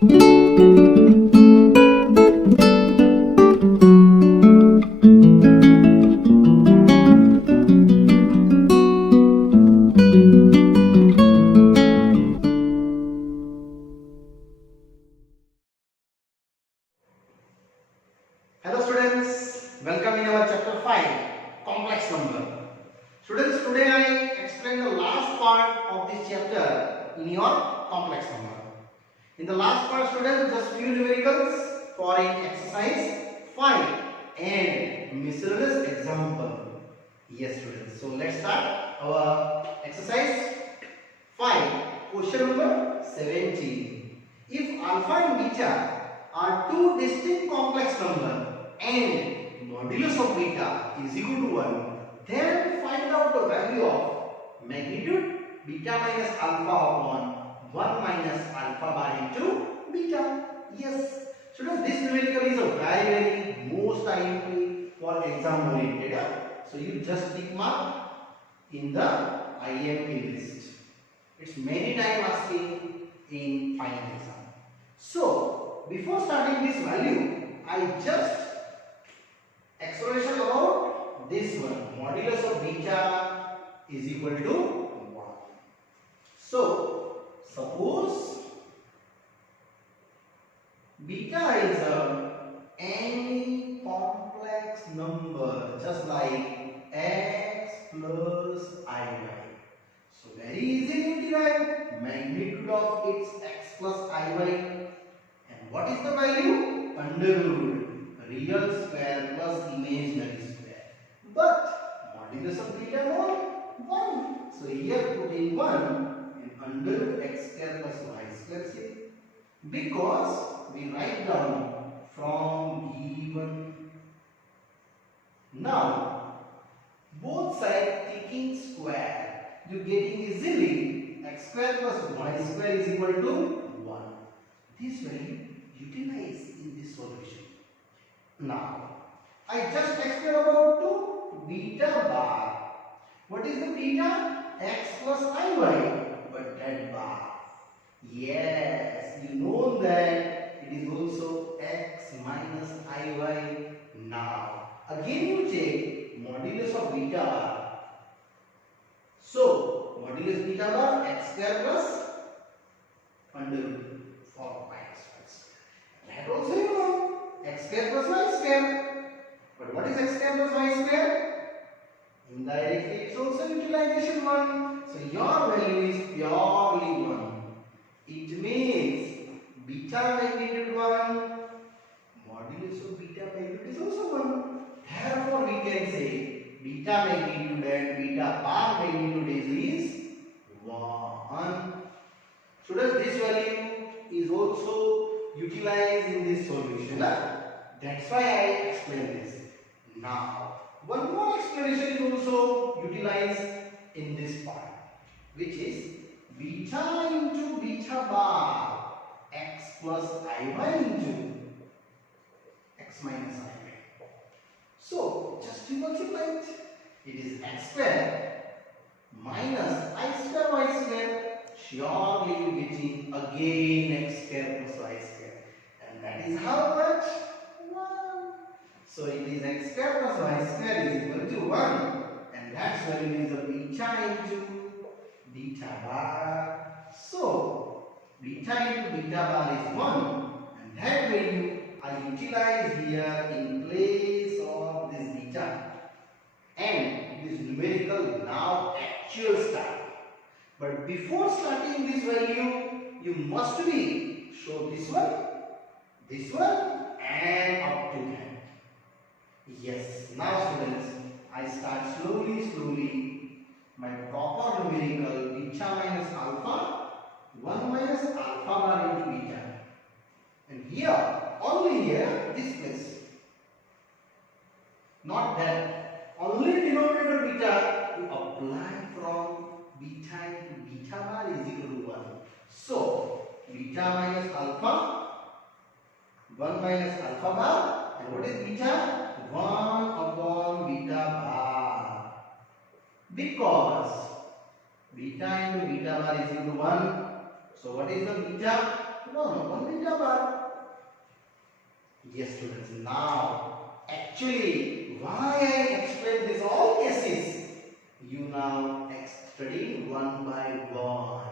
Hello students, welcome in our chapter 5, complex number. Students, today I explain the last part of this chapter in your complex number. In the last part, students, just few numericals for in exercise 5 and miscellaneous example. Yes students, so let's start our exercise 5. Question number 17. If alpha and beta are two distinct complex numbers and modulus of beta is equal to 1, then find out the value of magnitude beta minus alpha upon 1 minus alpha bar into beta. Yes. Students, this numerical is a very most IMP for exam oriented. So you just tick mark in the IMP list. It's many time asking in final exam. So before starting this value, I just explanation about this one. Modulus of beta is equal to 1. So suppose beta is any complex number just like x plus iy. So very easy to derive magnitude of its x plus iy. And what is the value? Under root real square plus imaginary square. But modulus of beta no 1. So here put in 1 and under root x square plus y square say. Because we write down from given. Now both sides taking square, you getting easily x square plus y square is equal to 1. This value utilize in this solution. Now I just explained about to beta bar. What is the beta? X plus iy, but that bar. Yes, you know that it is also x minus iy. Now again you check modulus of beta bar. So modulus beta bar x square plus under root 4 y square. That also you know x square plus y square. But what is x square plus y square? Indirectly it's also utilization 1. So your value is purely 1. It means beta magnitude 1, modulus of beta magnitude is also 1. Therefore we can say beta magnitude and beta bar magnitude is 1. So does this value is also utilized in this solution. That's why I explained this. Now one more explanation is also utilized in this part, which is beta into beta bar x plus iy into x minus iy. So just you multiply it. It is x square minus I square y square. Surely you getting again x square plus y square, and that is how much? 1. So it is x square plus y square is equal to 1, and that's value is a beta into beta bar. So beta into beta bar is 1, and that value I utilize here in place of this beta, and this numerical now actual start. But before starting this value, you must be show this one, and up to that. Yes, now students, I start slowly my proper numerical beta minus alpha, 1 minus alpha bar into beta. And here, only here, this place. Not that. Only denominator beta, you apply from beta into beta bar is equal to 1. So, beta minus alpha, 1 minus alpha bar, and what is beta? 1 upon beta bar. Because beta into beta bar is equal to 1. So what is the beta? 1 upon beta beta bar. Yes, students. Now, actually, why I explain this all cases? You now study one by one.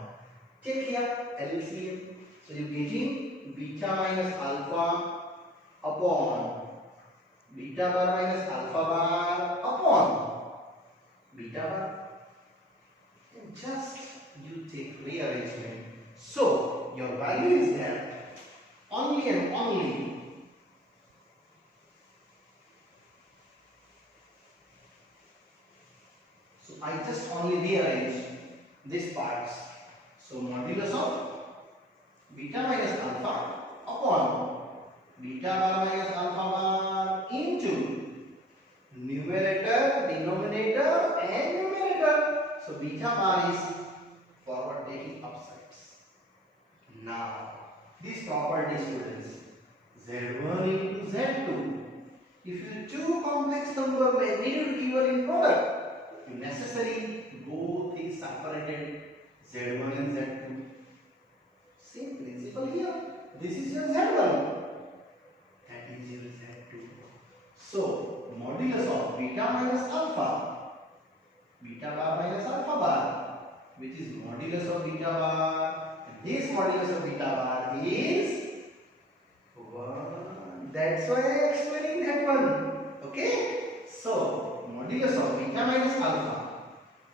Take here LCM. So you getting beta minus alpha upon beta bar minus alpha bar upon beta bar. And just you take rearrangement. So your value is there only and only so I just only rearrange these parts. So modulus of beta minus alpha upon beta bar minus alpha bar into numerator, denominator and numerator. So beta bar is forward taking upsides. Now this property, students, Z1 into Z2. If you two complex number magnitude given in product, you necessarily both is separated Z1 and Z2. Same principle here. This is your Z1. That is your Z2. So modulus of beta minus alpha, beta bar minus alpha bar, which is modulus of beta bar. This modulus of beta bar is 1. That's why I am explaining that one. Okay? So modulus of beta minus alpha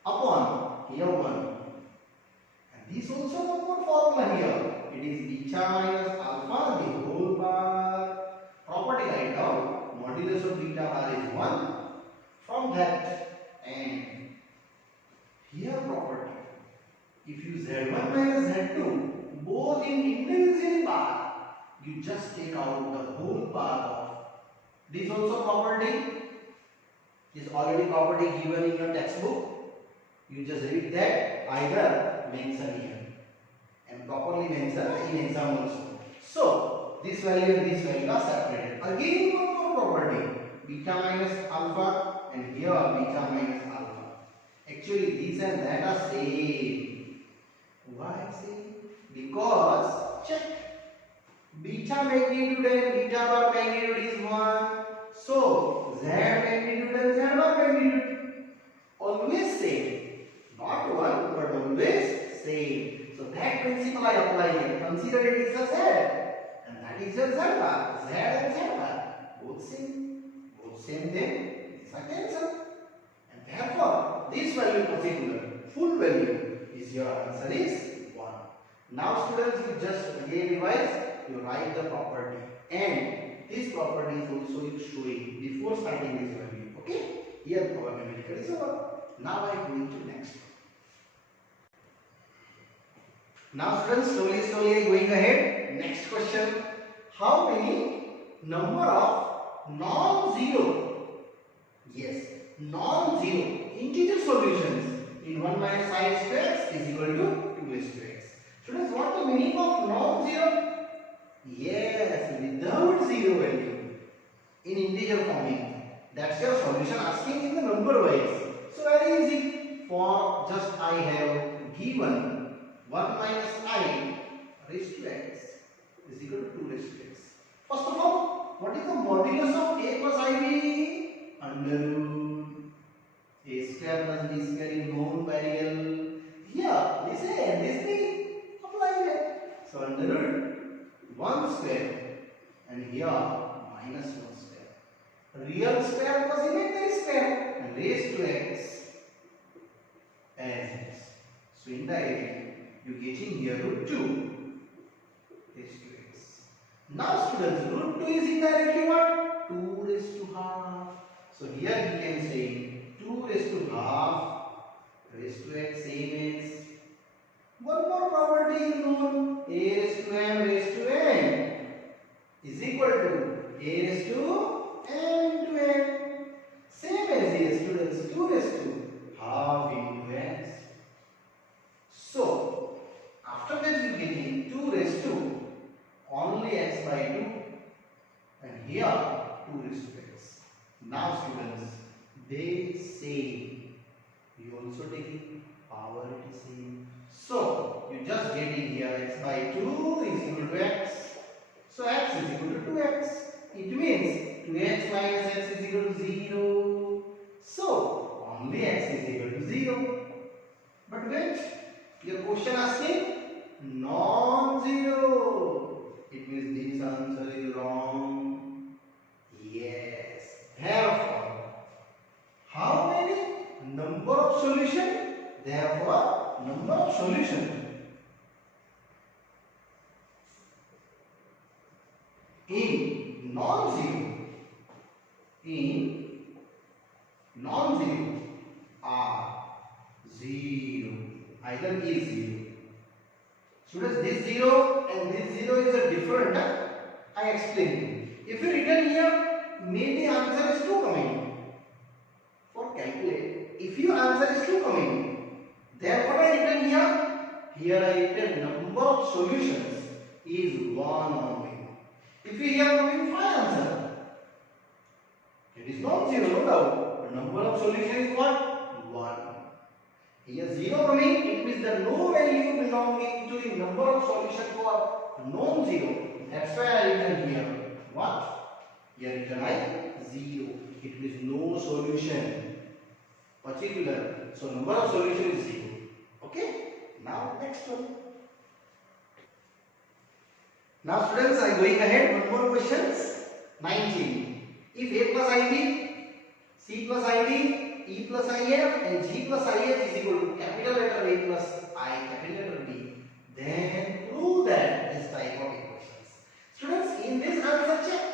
upon here 1. And this also one more formula here. It is beta minus alpha the whole bar. Property write down. Modulus of beta bar is 1. From that, and here property. If you Z1 minus Z2 both in individual bar, you just take out the whole bar of this also property. Is already property given in your textbook. You just read that, either mention here and properly mention in exam also. So this value and this value are separated. Again one more property, beta minus alpha and here beta minus alpha. Actually these and that are same. Why same? Because check, beta magnitude and beta bar magnitude is 1. So Z magnitude and Z bar magnitude always same. Not 1 but always same. So that principle I apply here. Consider it is a Z and that is your Z bar. Z and Z bar both same. Both same, then these are cancelled. And therefore this value particular full value is your answer is 1. Now students, you just again revise. You write the property and this property is also showing before starting this value. Okay? Here our numerical is over. Now I am going to next one. Now students, slowly I am going ahead. Next question. How many number of non-zero, yes, non-zero integer solutions in 1 minus I raised to x is equal to 2 raised to x. Students, what the meaning of non-zero? Yes, without zero value in integer forming. That's your solution asking in the number wise. So very easy. For just I have given 1 minus I raised to x is equal to 2 raised to x. First of all, what is the modulus of a plus ib? Under root a square plus b square in known variable. Here, this a and this b. Apply it. So under root 1 square and here minus 1 square. Real square plus imaginary square and raised to x as it is. So indirectly you getting here root 2 raised to x. Now students, root 2 is indirectly what? 2 raised to half. So here you can say 2 raised to half raised to x same as. One more property is known, a raised to m raised to n is equal to a raised to m into n. Same as here students, 2 raised to half into x. So after that you getting 2 raised to only x by 2 and here 2 raised to x. Now students, they say you also taking power it is same. So you just getting here x by 2 is equal to x 2x minus x is equal to 0. So only x is equal to 0. But wait, your question asking non-zero. It means this answer is wrong. Yes. Therefore, how many number of solution? Therefore, number of solution in non-zero are 0. Either is 0. Students, this 0 and this 0 is a different. I explained. If you written here, maybe answer is 2 coming. For calculate, if your answer is 2 coming, then what I written here? Here I written number of solutions is 1 only. If you here coming 5 answer, it is not 0, no doubt. But number of solution is what? 1. Here 0 coming, it means there no value belonging to the number of solution for non-zero. That's why I written here what? Here written I 0. It means no solution particular. So number of solution is 0. Okay. Now next one. Now students, I going ahead. One more questions. 19. If a plus ib, c plus id, e plus if, and g plus ih is equal to capital letter A plus I capital letter B, then prove that this type of equations. Students, in this answer check,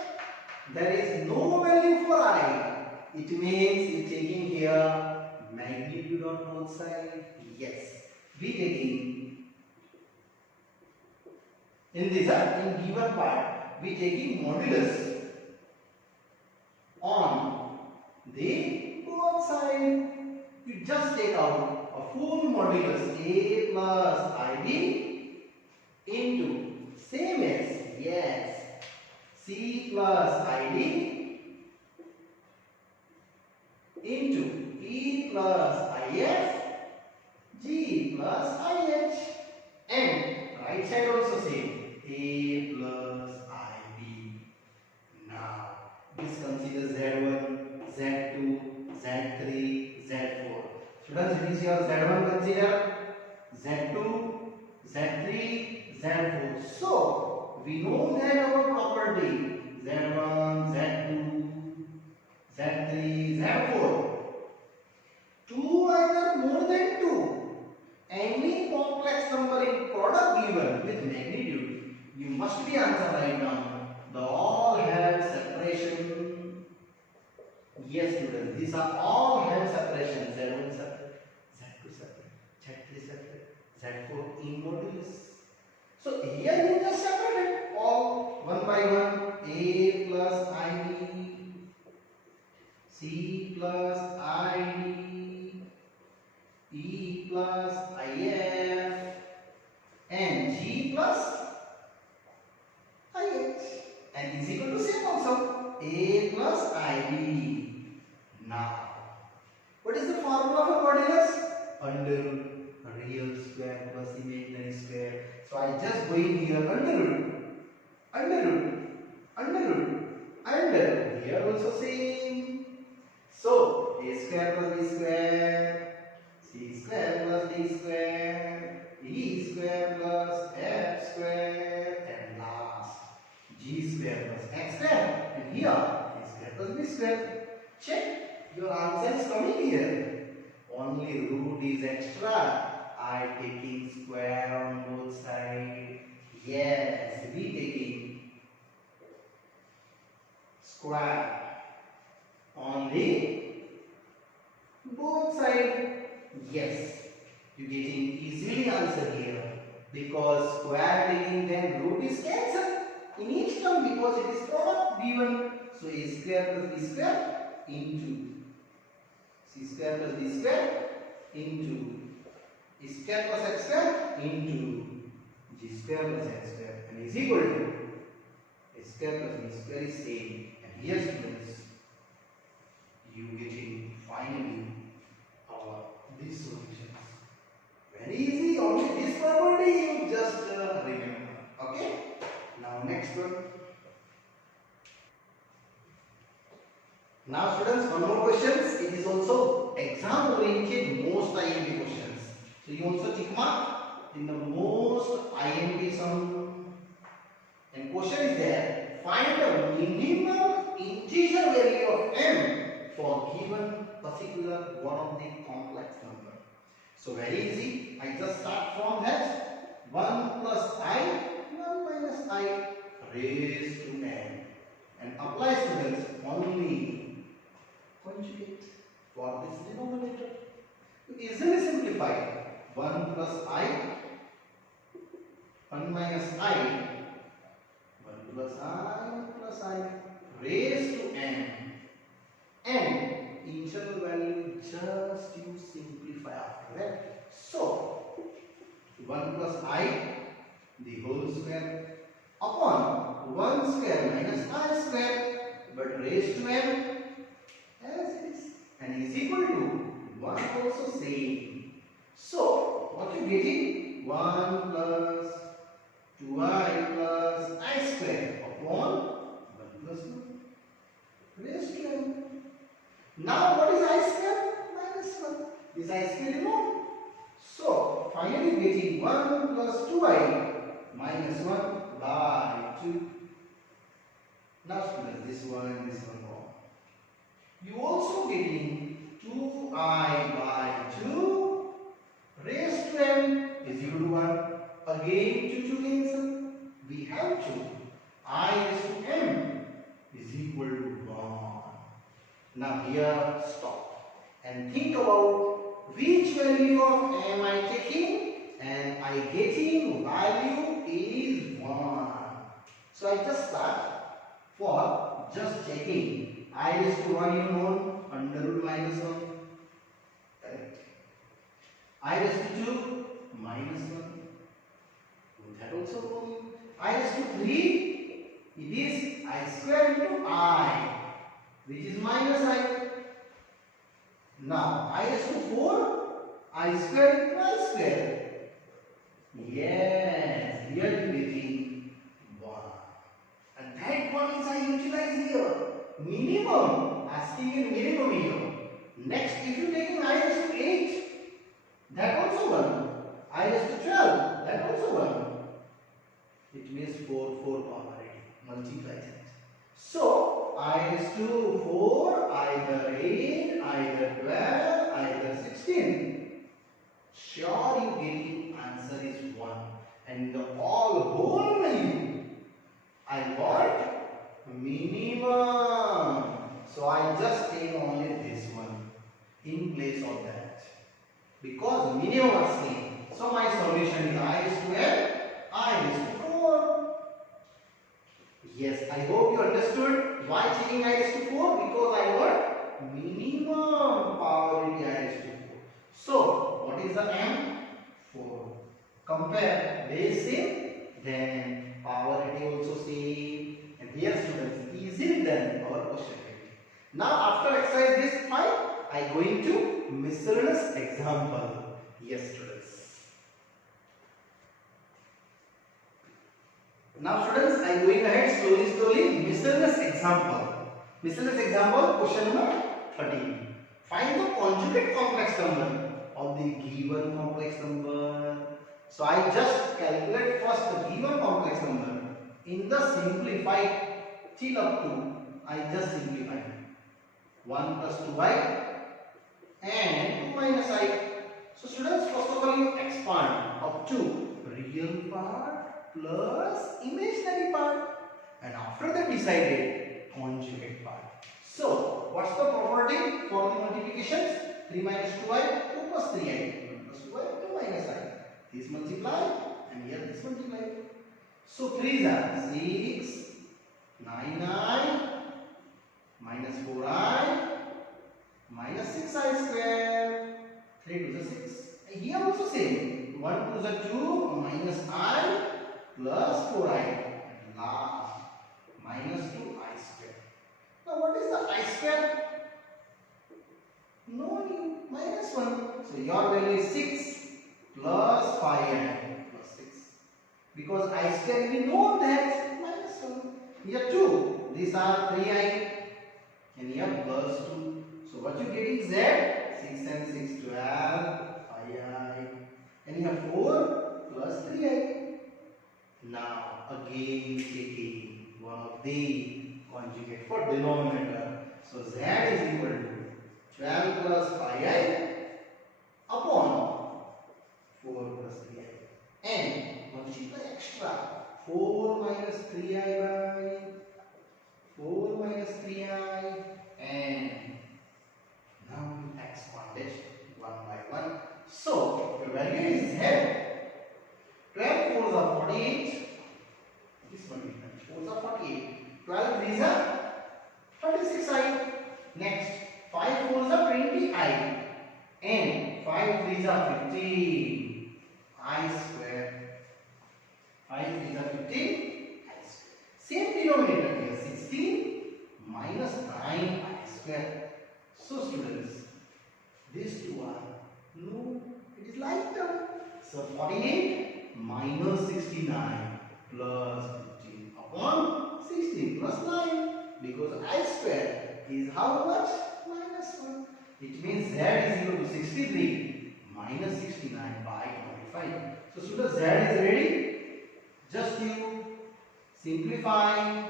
there is no value for I. It means it's taking here magnitude on both sides. Yes, we taking in this in given part, we taking modulus on the both side. You just take out a full modulus a plus ib into same as, yes, c plus id into e plus if, g plus ih, and right side also same, a plus ib. Now this consider z1, z2, z3, z4. Students, it is your z1 consider, z2, z3, z4. So we know that our property z1, z2, z3, z4. 2 either more than 2. Any complex number in product given with magnitude, you must be answer right now. The all have separation. Yes, students, these are all have separation. Z1 separate, Z2 separate, Z3 separate, Z4 in modulus. So here you just separate it all one by one. A plus ib, C plus id, E plus if, and G plus ih, and is equal to same also, A plus ib. Now, what is the formula for modulus? Under root real square plus imaginary square. So I just go in here under root, and here also same. So a square plus b square, c square plus d square, e square plus f square, and last g square plus x square, and here a square plus b square. Check, your answer is coming here. Only root is extra. I taking square on both sides. Yes, we taking square on the both sides. Yes, you getting easily answer here because square taking then root is cancelled in each term because it is product given. So a square plus b square into c square plus d square into a square plus x square into g square plus x square, and is equal to a square plus b square is same. And here students, you getting finally these solutions. Very easy, only this property you just remember. Okay. Now next one. Now students, one more question. It is also exam oriented, most IMP questions. So you also tick mark in the most IMP sum. And question is there. Find the minimum integer value of m for given particular one of the complex number. So very easy. I just start from that. 1 plus I, 1 minus I raised to n. And apply students only conjugate for this denominator. To easily simplify 1 plus I, 1 minus I, 1 plus I raised to n. And initial value just you simplify after that. So 1 plus I the whole square upon 1 square minus I square, but raised to n as it is, and is equal to 1 also same. So what you getting? 1 plus 2i plus I square upon 1 plus 1 raised to n. Now what is I square? Minus 1. This I square removed. So finally getting 1 plus 2i minus 1 by 2. Now students, this one wrong. You also getting 2i by 2 raised to n is equal to 1. Again 2 cancel. We have 2. I raised to m is equal to 1. Now here stop and think about which value of m I taking, and I getting value is 1. So I just start for just checking. I raised to 1 you know, under root minus 1. Correct. I raised to 2 minus 1. That also wrong. I raised to 3, it is I square into I, which is minus I. Now I raised to 4, I square into I square. Yes, here you getting 1. And that one is I utilize here. Minimum, asking in minimum here. Next, if you taking I raised to 8, that also 1. I raised to 12, that also 1. It means 4 power 8. Multiply that. So I raised to 4, either 8, either 12, either 16. Sure you getting answer is 1. And the all whole value I got minimum. So I just take only this one in place of that. Because minimum asking. So my solution is I raised to n, I raised to 4. Yes, I hope you understood why checking I raised to 4, because I got minimum power I raised to 4. So what is the m? 4. Compare base same, then power also same. And here students, easily done our question. Now after exercise this 5, I going to miscellaneous example. Yes students. Now students, I going ahead slowly. Miscellaneous example. Miscellaneous example, question number 13. Find the conjugate complex number of the given complex number. So I just calculate first the given complex number. In the simplified till up to, I just simplify 1 plus 2i and 2 minus I. So students, first of all you expand up to real part plus imaginary part, and after that decided conjugate part. So what's the property for the multiplications? 3 minus 2i, 2 plus 3i, 1 plus 2i, 2 minus I. This multiply and here this multiply. So 3s are 6, 9i, minus 4i, minus 6i square, 3 to the 6. And here also same, 1 to the 2, minus I, plus 4i, and last, minus 2i square. Now what is the I square? No new, minus 1. So your value is 6 plus 5i plus 6. Because I square we know that minus 1. Here 2. These are 3i. and here plus 2. So what you get is Z, 6 and 6, 12, 5i, and here 4 plus 3i. Now again taking one of the conjugate for denominator. So Z is equal to 12 plus 5i upon 4 plus 3i, and multiply extra 4 minus 3i by 4 minus 3i, and now you expand it one by one. So your value is Z. 12 4s are 48. This one is 4s are 48. 12 3s are 36i. Next, 5 4s are 20i, and 5 3s are 15 I square. 5 3s are 15 I square. Same denominator here, 16 minus 9 I square. So students, these two are no, it is like term. So 48 minus 69 plus 15 upon 16 plus 9, because I square is how much? Minus 1. It means Z is equal to 63 minus 69 by 25. So students, Z is ready. Just you simplify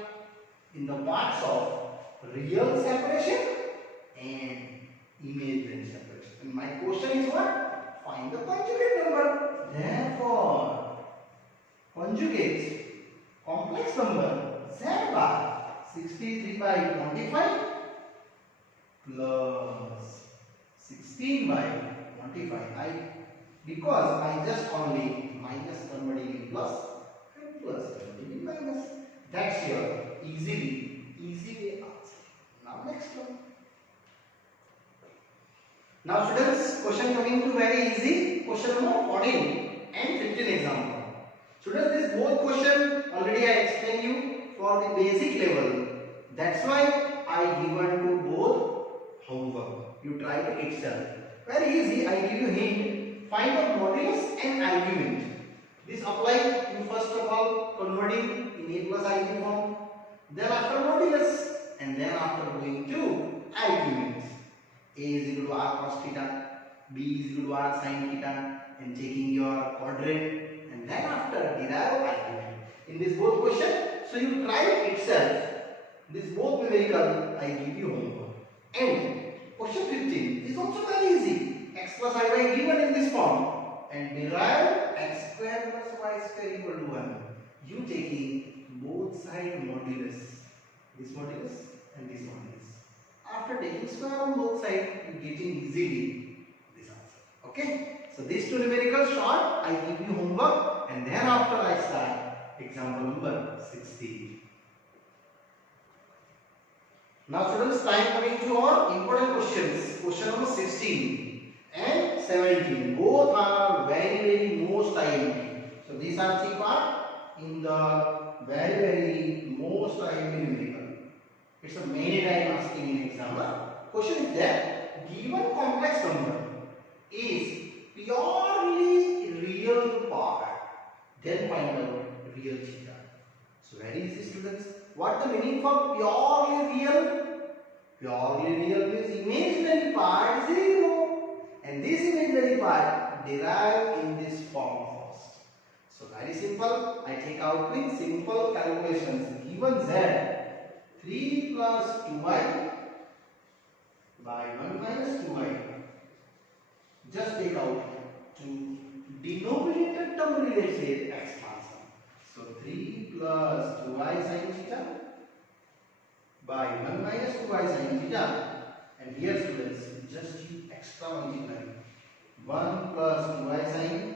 in the parts of real separation and imaginary separation. And my question is what? Find the conjugate number. Therefore, conjugate complex number Z bar 63 by 25 plus 16 by 25. Because I just only minus converting in plus and plus converting in minus. That's your easy way answer. Now next one. Now students, question coming to very easy. Question number 14 and 15 example. Students, this both question already I explained you for the basic level. That's why I given to both homework. You try to itself. Very easy. I give you hint. Find the modulus and argument. This apply you first of all converting in a plus ib form. Then after modulus, and then after going to argument. A is equal to r cos theta, b is equal to r sin theta, and taking your quadrant, and then after derive argument. In this both question, so you try itself. This both numerical I give you homework. And question 15 is also very easy. X plus iy given in this form, and derive x square plus y square equal to 1. You taking both side modulus, this modulus and this modulus. After taking square on both sides, you getting easily this answer. Okay? So these two numerical short, I give you homework, and then after I start example number 16. Now students, time coming to our important questions. Question number 16 and 17. Both are very most IMP. So these are three part in the very most IMP numerical. It's a many time asking in exam. Question is that given complex number is purely real part, then find out real theta. So very easy students. What the meaning for purely real? Purely real means imaginary part is 0, and this imaginary part derived in this form first. So very simple. I take out with simple calculations. Given Z 3 plus 2y by 1 minus 2y. Just take out to denominator term related expansion. So 3 plus 2y sin theta by 1 minus 2y sin theta. And here students, just you extra multiply. 1 plus 2y sin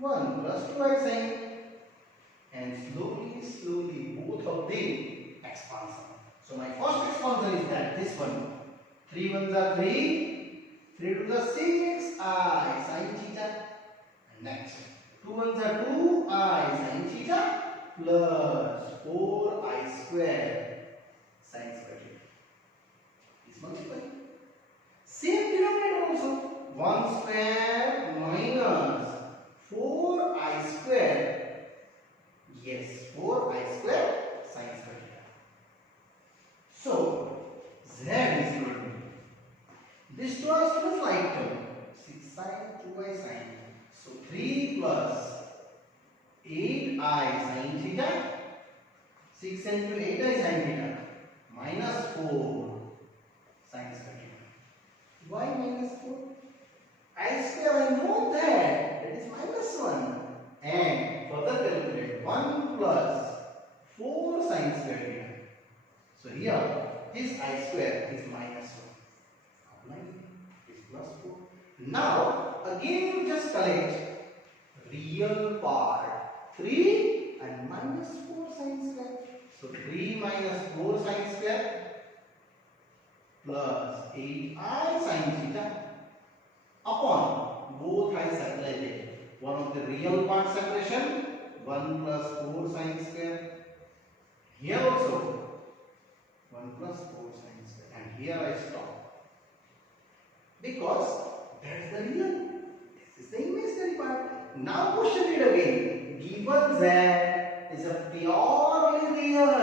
1 plus 2y sin, and slowly both of the expansion. So my first expansion is that this one. 3 1s are 3, 3 2s are 6 I sin theta. And next 2 1s are 2 I sin theta plus 4 I square sin square theta. This multiply. Same denominator also. 1 square minus 4 I square. Yes, 4 I square sin square theta. So 6 into 8 I sin theta. Minus 4 sin square theta. Why minus 4? I square, I know that. That is minus 1. And further calculate 1 plus 4 sin square theta. So here, this I square is minus 1. Is plus 4. Now, again you just collect real part. 3 and minus 4 sin square. So 3 minus 4 sin square plus 8i sin theta upon both I separated. One of the real part separation, 1 plus 4 sin square. Here also 1 plus 4 sin square. And here I stop. Because that is the real. This is the imaginary part. Now question it again. Given z is a purely real,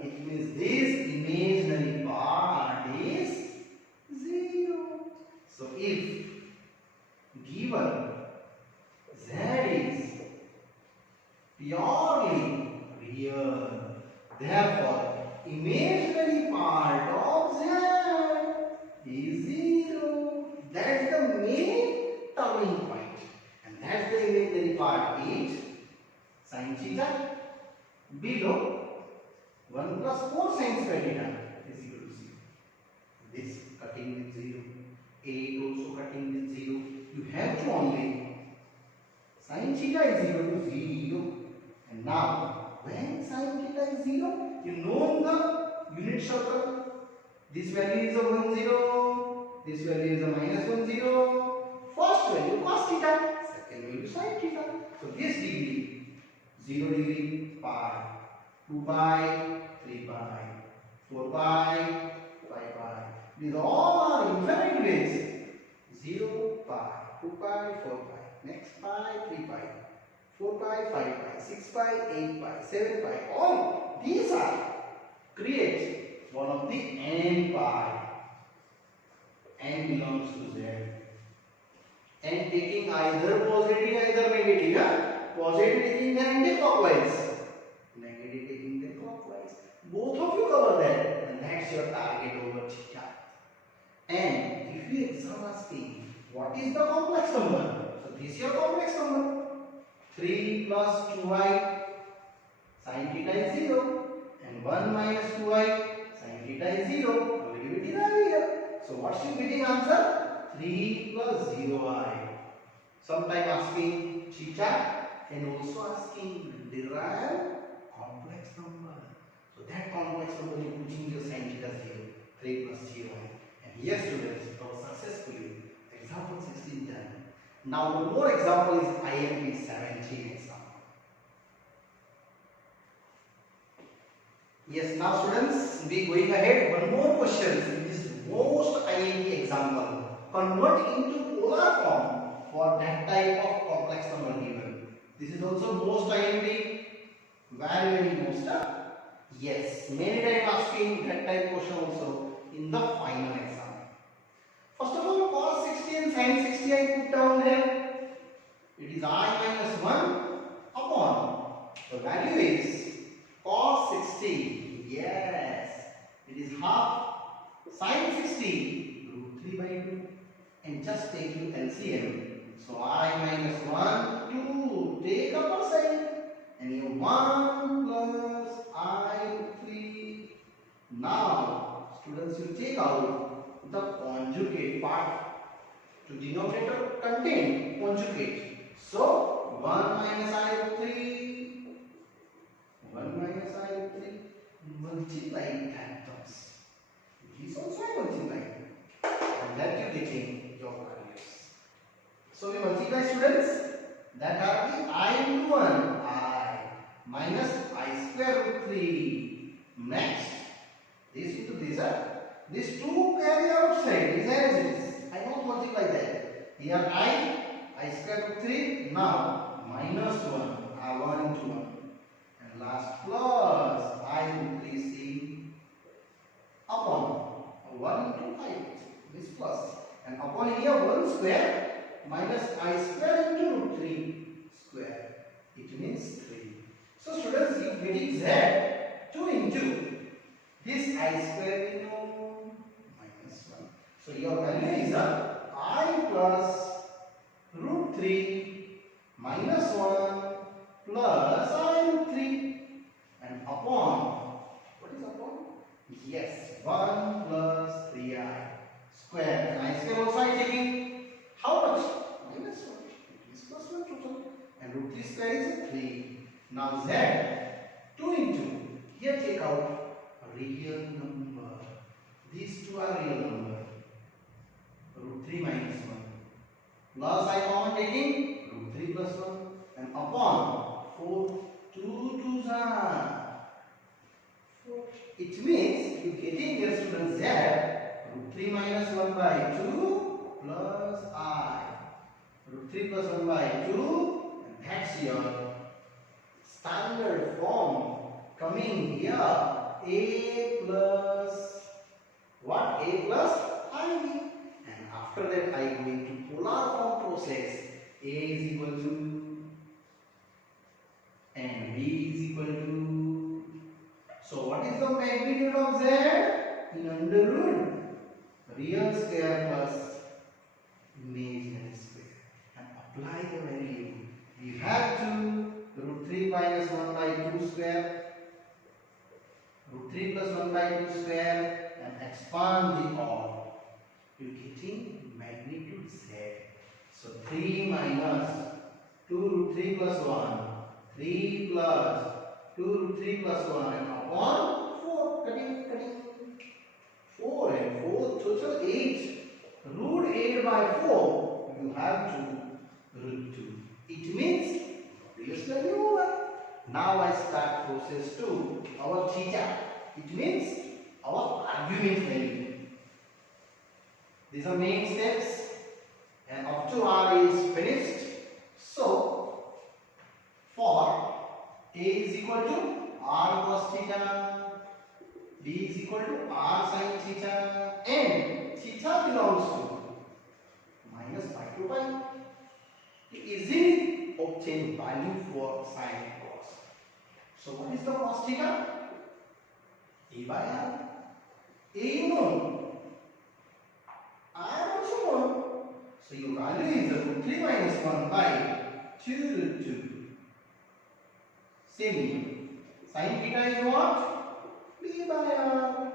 it means this imaginary part is 0. So if given z is purely real, therefore imaginary part of z is 0. That is the main turning point. And that's the imaginary part is sin theta below 1 plus 4 sin square theta is equal to 0. This cutting with 0. 8 also cutting with 0. You have to only sin theta is equal to 0. And now when sin theta is 0, you know the unit circle. This value is a 1 0. This value is a minus 1 0. First value cos theta. Second value sin theta. So this degree 0 degree pi, 2 pi, 3 pi, 4 pi, 5 pi. These all are infinite ways. 0 pi, 2 pi, 4 pi, next pi, 3 pi, 4 pi, 5 pi, 6 pi, 8 pi, 7 pi. All these are create one of the n pi. N belongs to z. And taking either positive, either negative. Yeah? Positive taking the anti-clockwise, negative taking the clockwise. Both of you cover that, and that's your target over theta. And if you exam asking what is the complex number, so this is your complex number. 3 plus 2i sin theta is 0, and 1 minus 2i sin theta is 0. Already we derived here. So what's your getting answer? 3 plus 0i. Sometime asking theta. And also asking derive complex number. So that complex number you putting your sin theta 0, 3 plus 0. And yes students, it was successfully. Example 16 done. Now one more example is IMP 17 example. Yes, now students, we going ahead. One more question. It is most IMP example. Convert into polar form for that type of complex number given. This is also most IMP, very most. Yes, many times asking that type question also in the final exam. First of all, cos 60 and sin 60 I put down there. It is I minus 1 upon the value is cos 60. Yes, it is half sin 60 root 3 by 2. And just take your LCM. So I minus 1, 2, take upper side, and you 1 plus I 3. Now, students, you take out the conjugate part. To denominator contain conjugate. So 1 minus I 3, 1 minus I 3, multiply that terms. This also I multiply, and that you getting your values. So we multiply students, that are the I into 1, I minus I square root 3. Next, this into this, these two carry outside, is as it is. I won't multiply that. Here I square root 3, now minus 1, 1 into 1. And last plus I root 3c upon 1 into I, this plus. And upon here 1 square minus I square into root 3 square. It means 3. So students, you getting z, 2 into this I square we know minus 1. So your value is I plus root 3 minus 1 plus I root 3 and upon, what is upon? Yes, 1 plus 3I square. And I square also I taking how much? Minus 1. It is plus 1 total. And root 3 square is 3. Now Z 2 into, here take out a real number. These two are real number. Root 3 minus 1. Plus I common taking root 3 plus 1 and upon 4. 2 2s are 4. It means you getting here students Z root 3 minus 1 by 2 plus I. Root 3 plus 1 by 2 and that's your standard form coming here. A plus what? A plus I. And after that I go into polar form process. A is equal to and B is equal to. So what is the magnitude of Z? In under root real square plus imaginary square. And apply the value. We have to root 3 minus 1 by 2 square. Root 3 plus 1 by 2 square and expand the all. You getting magnitude Z. So 3 minus 2 root 3 plus 1. 3 plus 2 root 3 plus 1 and upon 4. Cutting. 4 and 4 total 8. Root 8 by 4. You have to root 2. It means previous value over. Now I start process 2. Our theta. It means our argument value. These are main steps. And up to R is finished. So for A is equal to R cos theta, B is equal to R sin theta, and theta belongs to minus pi to pi. Easily obtain value for sin and cos. So what is the cos theta? A by R. A you know, R also know. So your value is root 3 minus 1 by 2 root 2. Same. Sin theta is what? B by R.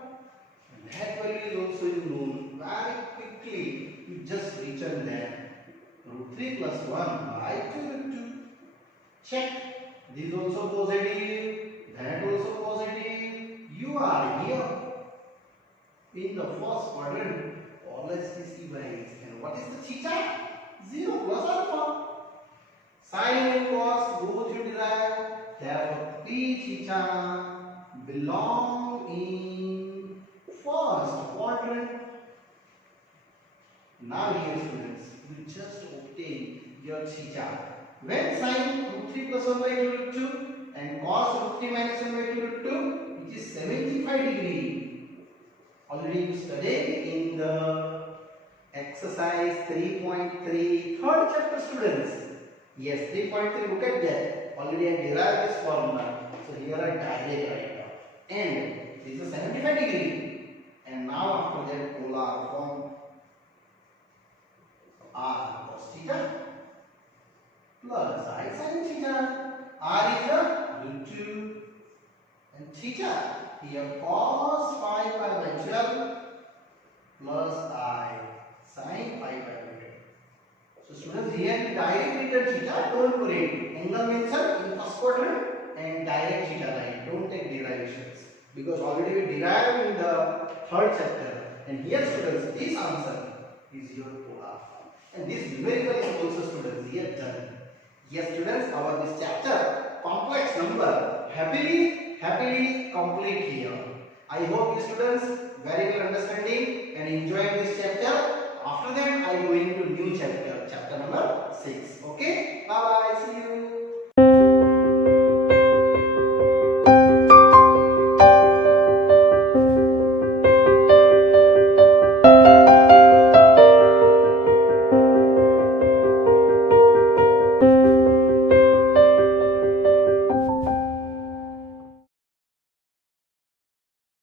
And that value is also known very quickly. You just return that. Root 3 plus 1 by 2 root 2. Check. This also positive. That also positive. You are here in the first quadrant. All STC values. And what is the theta? 0 plus alpha. Sin and cos both you derive. Therefore, P theta belong in first quadrant. Now here students, you just obtain your theta. When sin root 3 plus 1 by 2 root 2 and cos root 3 minus 1 by 2 root 2, which is 75 degree. Already you studied in the exercise 3.3 third chapter students. Yes, 3.3, look at that. Already I derived this formula. So here I direct right now. And this is 75 degree. And now after that polar form R cos theta plus I sin theta. R is a root 2 and theta here cos 5 pi by 12 plus I sin 5 pi by 12. So students here we direct written theta, don't worry. Angle mentioned in first quadrant and direct theta line. Don't take derivations because already we derived in the third chapter. And here students, this answer is your polar form. And this numerical is also students here done. Yes students, our this chapter complex number happily complete here. I hope you students very well understanding and enjoying this chapter. After that I go into new chapter, chapter number 6. Okay, bye bye, see you.